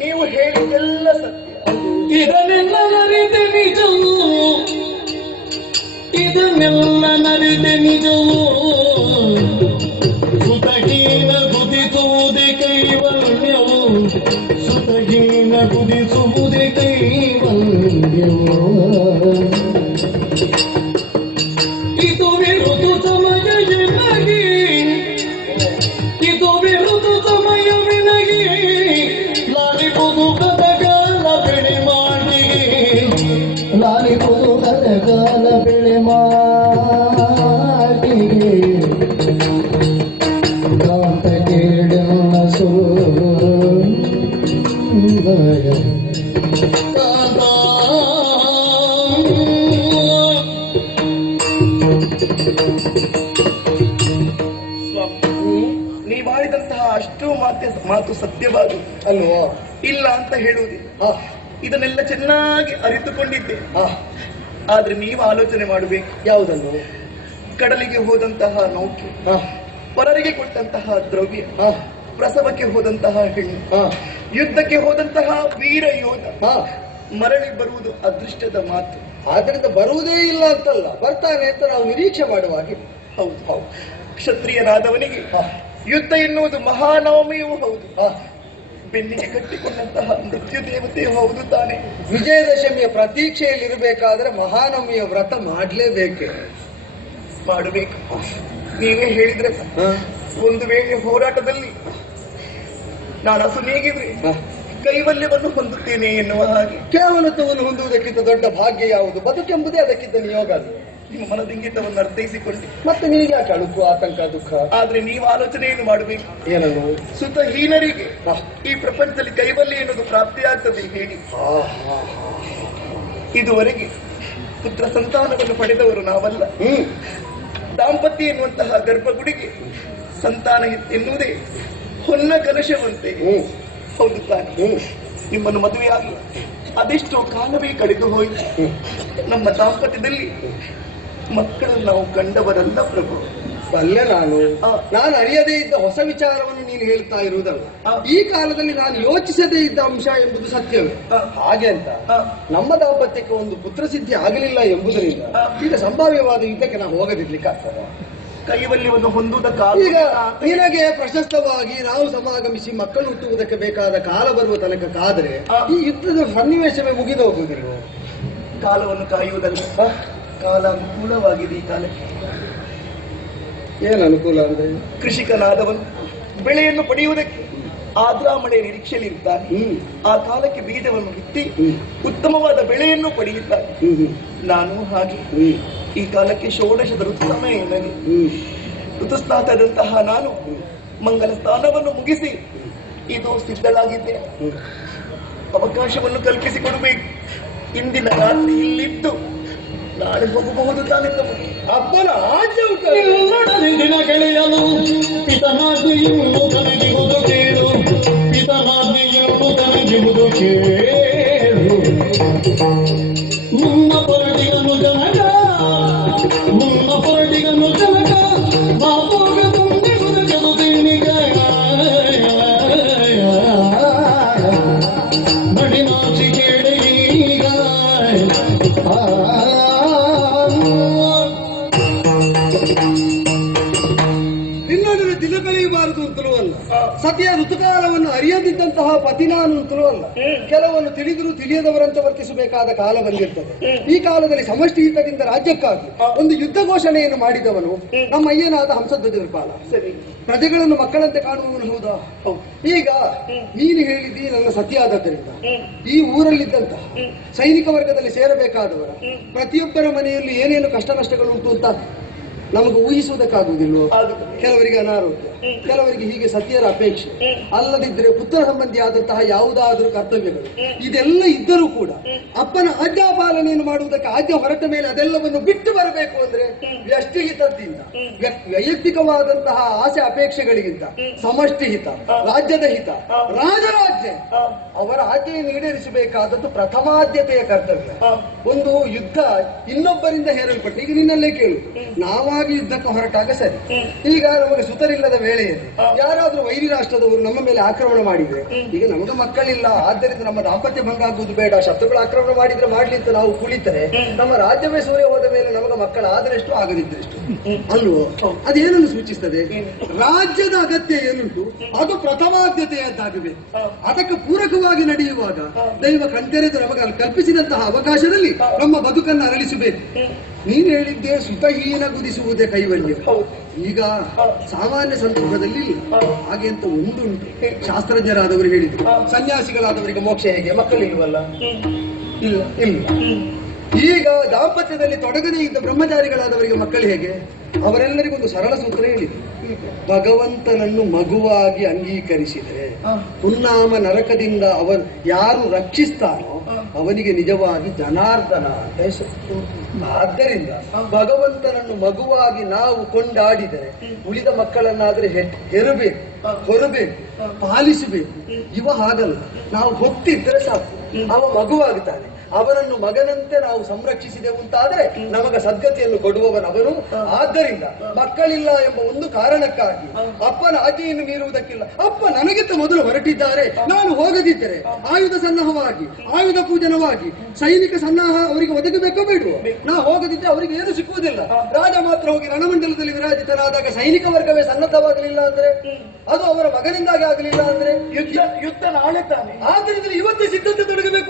ನೀವು ಹೇಳಿದ್ದೆಲ್ಲ ಸತ್ಯ. ಇದನ್ನೆಲ್ಲ ನರಿದೆ ನಿಜವು, ಇದನ್ನೆಲ್ಲ ನರಿದೆ ನಿಜವು. ಸುತಹೀನ ಕುದಿಸುವುದೇ ಕೈವಲ್ಯವು, ಸುತಹೀನ ಕುದಿಸುವುದೇ ಕೈವಲ್ಯವು. ಇದು ವಿರುದು ಸಮಯ ಎನಗಿ, ಇದು ವಿರುದು ಸಮಯವೆನಗಿ. ಲಾಲಿಪುದು ಕದಗಾಲ ಬೆಳೆ ಮಾಡಿ, ಲಾಲಿಪುದು ಕದಗಾಲ ಬೆಳೆ ಮಾಡಿ. ಕಾಂತ ಕೇಳಲ್ಲ ಸುಂದರ ನೀವಾಡಿದಂತಹ ಅಷ್ಟು ಮಾತು ಸತ್ಯವಾದ ಅಲ್ವೋ? ಇಲ್ಲ ಅಂತ ಹೇಳುವುದಿಲ್ಲ. ಇದನ್ನೆಲ್ಲ ಚೆನ್ನಾಗಿ ಅರಿತುಕೊಂಡಿದ್ದೆ. ಆದ್ರೆ ನೀವು ಆಲೋಚನೆ ಮಾಡಬೇಕು. ಯಾವುದನ್ನು? ಕಡಲಿಗೆ ಹೋದಂತಹ ನೌಕೆ, ಪರರಿಗೆ ಕೊಟ್ಟಂತಹ ದ್ರವ್ಯ, ಪ್ರಸವಕ್ಕೆ ಹೋದಂತಹ ಹೆಣ್ಣು, ಯುದ್ಧಕ್ಕೆ ಹೋದಂತಹ ವೀರ ಯೋಧ ಮರಳಿ ಬರುವುದು ಅದೃಷ್ಟದ ಮಾತು. ಆದ್ರಿಂದ ಬರುವುದೇ ಇಲ್ಲ ಅಂತಲ್ಲ, ಬರ್ತಾನೆ ಅಂತ ನಾವು ನಿರೀಕ್ಷೆ ಮಾಡುವಾಗೆ. ಹೌದು ಹೌದು. ಕ್ಷತ್ರಿಯನಾದವನಿಗೆ ಯುದ್ಧ ಎನ್ನುವುದು ಮಹಾನವಮಿಯೂ ಹೌದು, ಬೆನ್ನಿಗೆ ಕಟ್ಟಿಕೊಂಡಂತಹ ಮೃತ್ಯು ದೇವತೆಯೂ ಹೌದು ತಾನೆ. ವಿಜಯದಶಮಿಯ ಪ್ರತೀಕ್ಷೆಯಲ್ಲಿರಬೇಕಾದ್ರೆ ಮಹಾನವಮಿಯ ವ್ರತ ಮಾಡಲೇಬೇಕೆ? ಮಾಡಬೇಕು. ನೀವೇ ಹೇಳಿದ್ರೆ ಒಂದು ವೇಳೆ ಹೋರಾಟದಲ್ಲಿ ನಾನು ಅಸುನೀಗಿದ್ರೆ ಕೈವಲ್ಯವನ್ನು ಹೊಂದುತ್ತೇನೆ ಎನ್ನುವ ಹಾಗೆ. ಕೇವಲತ್ವವನ್ನು ಹೊಂದುವುದಕ್ಕಿಂತ ದೊಡ್ಡ ಭಾಗ್ಯ ಯಾವುದು? ಬದುಕೆಂಬುದೇ ಅದಕ್ಕಿಂತ ನಿಯೋಗ. ನಿಮ್ಮ ಮನದಿಂಗಿತವನ್ನು ಅರ್ಥೈಸಿಕೊಂಡು ಮತ್ತೆ ನಿನಗೆ ಯಾಕೆ ಅಳುಕು, ಆತಂಕ, ದುಃಖ? ಆದ್ರೆ ನೀವು ಆಲೋಚನೆಯನ್ನು ಮಾಡಬೇಕು. ಏನನ್ನು? ಸುತಹೀನರಿಗೆ ಈ ಪ್ರಪಂಚದಲ್ಲಿ ಕೈವಲ್ಯ ಎನ್ನುವುದು ಪ್ರಾಪ್ತಿಯಾಗ್ತದೆ ಹೇಳಿ. ಇದುವರೆಗೆ ಪುತ್ರ ಸಂತಾನವನ್ನು ಪಡೆದವರು ನಾವಲ್ಲ. ದಾಂಪತ್ಯ ಎನ್ನುವಂತಹ ಗರ್ಭಗುಡಿಗೆ ಸಂತಾನ ಎನ್ನುವುದೇ ಹೊನ್ನ ಕಲಶವಂತೆ. ಹೌದು ತಾನೆ. ನಿಮ್ಮನ್ನು ಮದುವೆಯಾಗಿ ಅದೆಷ್ಟೋ ಕಾಲವೇ ಕಳೆದು ಹೋಯಿತು. ನಮ್ಮ ದಾಂಪತ್ಯದಲ್ಲಿ ಮಕ್ಕಳನ್ನು ನಾವು ಕಂಡವರಲ್ಲ ಪ್ರಭು. ಬಲ್ಲೆ ನಾನು ಅರಿಯದೇ ಇದ್ದ ಹೊಸ ವಿಚಾರವನ್ನು ನೀನು ಹೇಳ್ತಾ ಇರುವುದಲ್ಲ. ಈ ಕಾಲದಲ್ಲಿ ನಾನು ಯೋಚಿಸದೇ ಇದ್ದ ಅಂಶ ಎಂಬುದು ಸತ್ಯವೇ. ಹಾಗೆ ಅಂತ ನಮ್ಮ ದಾಂಪತ್ಯಕ್ಕೆ ಒಂದು ಪುತ್ರ ಸಿದ್ಧಿ ಆಗಲಿಲ್ಲ ಎಂಬುದರಿಂದ ಈಗ ಸಂಭಾವ್ಯವಾದ ಯುದ್ಧಕ್ಕೆ ನಾವು ಹೋಗದಿರ್ಲಿಕ್ಕೆ ಆಗ್ತದ? ಕೈವಲ್ಯವನ್ನು ಹೊಂದುವುದಕ್ಕಾಗ ಈಗ ನಿನಗೆ ಪ್ರಶಸ್ತವಾಗಿ ನಾವು ಸಮಾಗಮಿಸಿ ಮಕ್ಕಳು ಹುಟ್ಟುವುದಕ್ಕೆ ಬೇಕಾದ ಕಾಲ ಬರುವ ತನಕ ಕಾದರೆ ಈ ಯುದ್ಧದ ಸನ್ನಿವೇಶವೇ ಮುಗಿದು ಹೋಗುವುದಿಲ್ಲ. ಕಾಲವನ್ನು ಕಾಯುವುದಲ್ಲ, ಕಾಲ ಅನುಕೂಲವಾಗಿದೆ ಈ ಕಾಲಕ್ಕೆ. ಏನು ಅನುಕೂಲ ಅಂದ್ರೆ? ಕೃಷಿಕನಾದವನು ಬೆಳೆಯನ್ನು ಪಡೆಯುವುದಕ್ಕೆ ಆದ್ರಾ ಮಳೆ ನಿರೀಕ್ಷೆಯಲ್ಲಿರ್ತಾನೆ. ಆ ಕಾಲಕ್ಕೆ ಬೀಜವನ್ನು ಬಿತ್ತಿ ಉತ್ತಮವಾದ ಬೆಳೆಯನ್ನು ಪಡೆಯುತ್ತಾನೆ. ನಾನು ಹಾಗೆ ಈ ಕಾಲಕ್ಕೆ ಷೋಡಶದ ಋತುಸಮಯ ನನಗೆ. ಋತುಸ್ನಾತದಂತಹ ನಾನು ಮಂಗಲ ಸ್ನಾನವನ್ನು ಮುಗಿಸಿ ಇದು ಸಿದ್ಧಳಾಗಿದ್ದೆ. ಅವಕಾಶವನ್ನು ಕಲ್ಪಿಸಿಕೊಡಬೇಕು. ಇಂದಿನ ರಾತ್ರಿ ಇಲ್ಲಿದ್ದು ನಾಳೆ ಹೋಗಬಹುದು ತಾನೆ. ಅಪ್ಪನ ಆಜ್ಞೆ ದಿನ ಗೆಳೆಯಲು ಪಿತನಾಜ್ಞೆಯನ್ನು ತನಗಿವುದು ಕೇಳು, ಪಿತನಾಜ್ಞೆಯನ್ನು ತನಗಿವುದು ಕೇಳು. ಮುನ್ನ ಪರಡಿಗನು ಜನಕ, ಮುನ್ನ ಪರಡಿಗನು ಜನಕ, ಬಾಪೋಗ ತುಂಬಿಗುದು ಜರುದೇನಿಗ ನಡಿನಾಚಿ ಕೇಳಿ ಈಗ. ನಿನ್ನೊಡನೆ ದಿನ ಕಳೆಯಬಾರದು ಅಂತಲೂ ಅಲ್ಲ, ಸತಿಯ ಋತುಕಾಲವನ್ನು ಅರಿಯದಿದ್ದಂತಹ ಪತಿ ನಾನು ಅಂತಲೂ ಅಲ್ಲ. ಕೆಲವನ್ನು ತಿಳಿದರೂ ತಿಳಿಯದವರಂತೆ ವರ್ತಿಸಬೇಕಾದ ಕಾಲ ಬಂದಿರ್ತದೆ. ಈ ಕಾಲದಲ್ಲಿ ಸಮಷ್ಟಿ ಹಿತದಿಂದ ರಾಜ್ಯಕ್ಕಾಗಿ ಒಂದು ಯುದ್ಧ ಘೋಷಣೆಯನ್ನು ಮಾಡಿದವನು ನಮ್ಮ ಅಯ್ಯನಾದ ಹಂಸಧ್ವಜಪಾಲ. ಪ್ರಜೆಗಳನ್ನು ಮಕ್ಕಳಂತೆ ಕಾಣುವವನು ಹೌದಾ? ಈಗ ನೀನು ಹೇಳಿದಿ ನನ್ನ ಸತಿಯಾದದ್ದರಿಂದ ಈ ಊರಲ್ಲಿದ್ದಂತಹ ಸೈನಿಕ ವರ್ಗದಲ್ಲಿ ಸೇರಬೇಕಾದವರ ಪ್ರತಿಯೊಬ್ಬರ ಮನೆಯಲ್ಲಿ ಏನೇನು ಕಷ್ಟ ನಷ್ಟಗಳುಂಟು ಅಂತ ನಮಗೆ ಊಹಿಸುವುದಕ್ಕಾಗುವುದಿಲ್ವೋ? ಕೆಲವರಿಗೆ ಅನಾರೋಗ್ಯ, ಕೆಲವರಿಗೆ ಹೀಗೆ ಸತಿಯರ ಅಪೇಕ್ಷೆ, ಅಲ್ಲದಿದ್ದರೆ ಪುತ್ರ ಸಂಬಂಧಿ ಆದಂತಹ ಯಾವುದಾದರೂ ಕರ್ತವ್ಯಗಳು, ಇದೆಲ್ಲ ಇದ್ದರೂ ಕೂಡ ಅಪ್ಪನ ಆಜ್ಞಾಪಾಲನೆಯನ್ನು ಮಾಡುವುದಕ್ಕೆ ಆಜ್ಞೆ ಹೊರಟ ಮೇಲೆ ಅದೆಲ್ಲವನ್ನು ಬಿಟ್ಟು ಬರಬೇಕು ಅಂದ್ರೆ ವ್ಯಷ್ಟಿ ಹಿತದಿಂದ, ವೈಯಕ್ತಿಕವಾದಂತಹ ಆಸೆ ಅಪೇಕ್ಷೆಗಳಿಗಿಂತ ಸಮಷ್ಟಿ ಹಿತ, ರಾಜ್ಯದ ಹಿತ, ರಾಜರಾಜ್ಯ ಅವರ ಆಜ್ಞೆಯನ್ನು ಈಡೇರಿಸಬೇಕಾದದ್ದು ಪ್ರಥಮಾದ್ಯತೆಯ ಕರ್ತವ್ಯ. ಒಂದು ಯುದ್ಧ ಇನ್ನೊಬ್ಬರಿಂದ ಹೇರಲ್ಪಟ್ಟು, ಈಗ ನಿನ್ನಲ್ಲೇ ಕೇಳುದು, ನಾವಾಗಿ ಯುದ್ಧಕ್ಕೆ ಹೊರಟಾಗ ಸರಿ, ಈಗ ನಮಗೆ ಸುತರಿಲ್ಲದ ವೇಳೆಯಲ್ಲಿ ಯಾರಾದ್ರೂ ವೈರಿ ರಾಷ್ಟ್ರದವರು ನಮ್ಮ ಮೇಲೆ ಆಕ್ರಮಣ ಮಾಡಿದ್ರೆ, ಈಗ ನಮಗೆ ಮಕ್ಕಳಿಲ್ಲ ಆದ್ದರಿಂದ ನಮ್ಮ ದಾಂಪತ್ಯ ಭಂಗ ಆಗುವುದು ಬೇಡ, ಶತ್ರುಗಳು ಆಕ್ರಮಣ ಮಾಡಿದ್ರೆ ಮಾಡ್ಲಿ ಅಂತ ನಾವು ಕುಳಿತರೆ ನಮ್ಮ ರಾಜ್ಯವೇ ಸೂರ್ಯ ಹೋದ ಮೇಲೆ ನಮಗೆ ಮಕ್ಕಳ ಆದರೆಷ್ಟು ಆಗದಿದ್ದರೆಷ್ಟು ಅಲ್ವೋ? ಅದೇನನ್ನು ಸೂಚಿಸ್ತದೆ? ರಾಜ್ಯದ ಅಗತ್ಯ ಏನುಂಟು ಅದು ಪ್ರಥಮಾದ್ಯತೆಯದ್ದಾಗಬೇಕು. ಅದಕ್ಕೆ ಪೂರಕವಾಗಿ ನಡೆಯುವಾಗ ದೈವ ಕಣ್ತೆರೆದು ನಮಗೆ ಕಲ್ಪಿಸಿದಂತಹ ಅವಕಾಶದಲ್ಲಿ ನಮ್ಮ ಬದುಕನ್ನು ಅರಳಿಸಬೇಕು. ನೀನು ಹೇಳಿದ್ದೆ ಸುತಹೀನ ಗುದಿಸುವುದೇ ಕೈವಲ್ಯ. ಈಗ ಸಾಮಾನ್ಯ ಸಂದರ್ಭದಲ್ಲಿ ಹಾಗೆ ಅಂತ ಒಂದುಂಟು. ಶಾಸ್ತ್ರಜ್ಞರಾದವರು ಹೇಳಿದ್ರು, ಸನ್ಯಾಸಿಗಳಾದವರಿಗೆ ಮೋಕ್ಷ ಹೇಗೆ? ಮಕ್ಕಳಿಲ್ವಲ್ಲ? ಇಲ್ಲ ಇಲ್ಲ. ಈಗ ದಾಂಪತ್ಯದಲ್ಲಿ ತೊಡಗದೇ ಇದ್ದ ಬ್ರಹ್ಮಚಾರಿಗಳಾದವರಿಗೆ ಮಕ್ಕಳು ಹೇಗೆ? ಅವರೆಲ್ಲರಿಗೊಂದು ಸರಳ ಸೂತ್ರ ಹೇಳಿದ್ರು, ಭಗವಂತನನ್ನು ಮಗುವಾಗಿ ಅಂಗೀಕರಿಸಿದರೆ ಪುನ್ನಾಮ ನರಕದಿಂದ ಅವನು ಯಾರು ರಕ್ಷಿಸ್ತಾನೋ ಅವನಿಗೆ ನಿಜವಾಗಿ ಜನಾರ್ದನ ಅಂತ ಹೆಸರು. ಆದ್ದರಿಂದ ಭಗವಂತನನ್ನು ಮಗುವಾಗಿ ನಾವು ಕೊಂಡಾಡಿದರೆ ಉಳಿದ ಮಕ್ಕಳನ್ನಾದ್ರೆ ಹೆರಬೇಕು, ಹೊರಬೇಕು, ಪಾಲಿಸಬೇಕು. ಇವ ಹಾಗಲ್ಲ, ನಾವು ಹೊತ್ತಿದ್ರೆ ಸಾಕು, ಅವ ಮಗುವಾಗುತ್ತಾನೆ. ಅವನನ್ನು ಮಗನಂತೆ ನಾವು ಸಂರಕ್ಷಿಸಿದೆವು ಅಂತಾದ್ರೆ ನಮಗ ಸದ್ಗತಿಯನ್ನು ಕೊಡುವವನವನು. ಆದ್ದರಿಂದ ಮಕ್ಕಳಿಲ್ಲ ಎಂಬ ಒಂದು ಕಾರಣಕ್ಕಾಗಿ ಅಪ್ಪನ ಆಜ್ಞೆಯನ್ನು ಮೀರುವುದಕ್ಕಿಲ್ಲ. ಅಪ್ಪ ನನಗಿಂತ ಮೊದಲು ಹೊರಟಿದ್ದಾರೆ, ನಾನು ಹೋಗದಿದ್ದರೆ ಆಯುಧ ಸನ್ನಾಹವಾಗಿ, ಆಯುಧ ಪೂಜನವಾಗಿ ಸೈನಿಕ ಸನ್ನಾಹ ಅವರಿಗೆ ಒದಗಬೇಕೋ ಬೇಡುವ? ನಾ ಹೋಗದಿದ್ದರೆ ಅವರಿಗೆ ಏನು ಸಿಕ್ಕುವುದಿಲ್ಲ. ರಾಜ ಮಾತ್ರ ಹೋಗಿ ರಣಮಂಡಲದಲ್ಲಿ ವಿರಾಜಿತನಾದಾಗ ಸೈನಿಕ ವರ್ಗವೇ ಸನ್ನದ್ಧವಾಗಲಿಲ್ಲ ಅಂದ್ರೆ, ಅದು ಅವರ ಮಗನಿಂದಾಗಿ ಆಗಲಿಲ್ಲ ಅಂದ್ರೆ ಯುದ್ಧ ನಾಳೆ ತಾನೆ. ಆದ್ದರಿಂದ ಇವತ್ತೇ ಸಿದ್ಧತೆ ತೊಡಗಬೇಕು.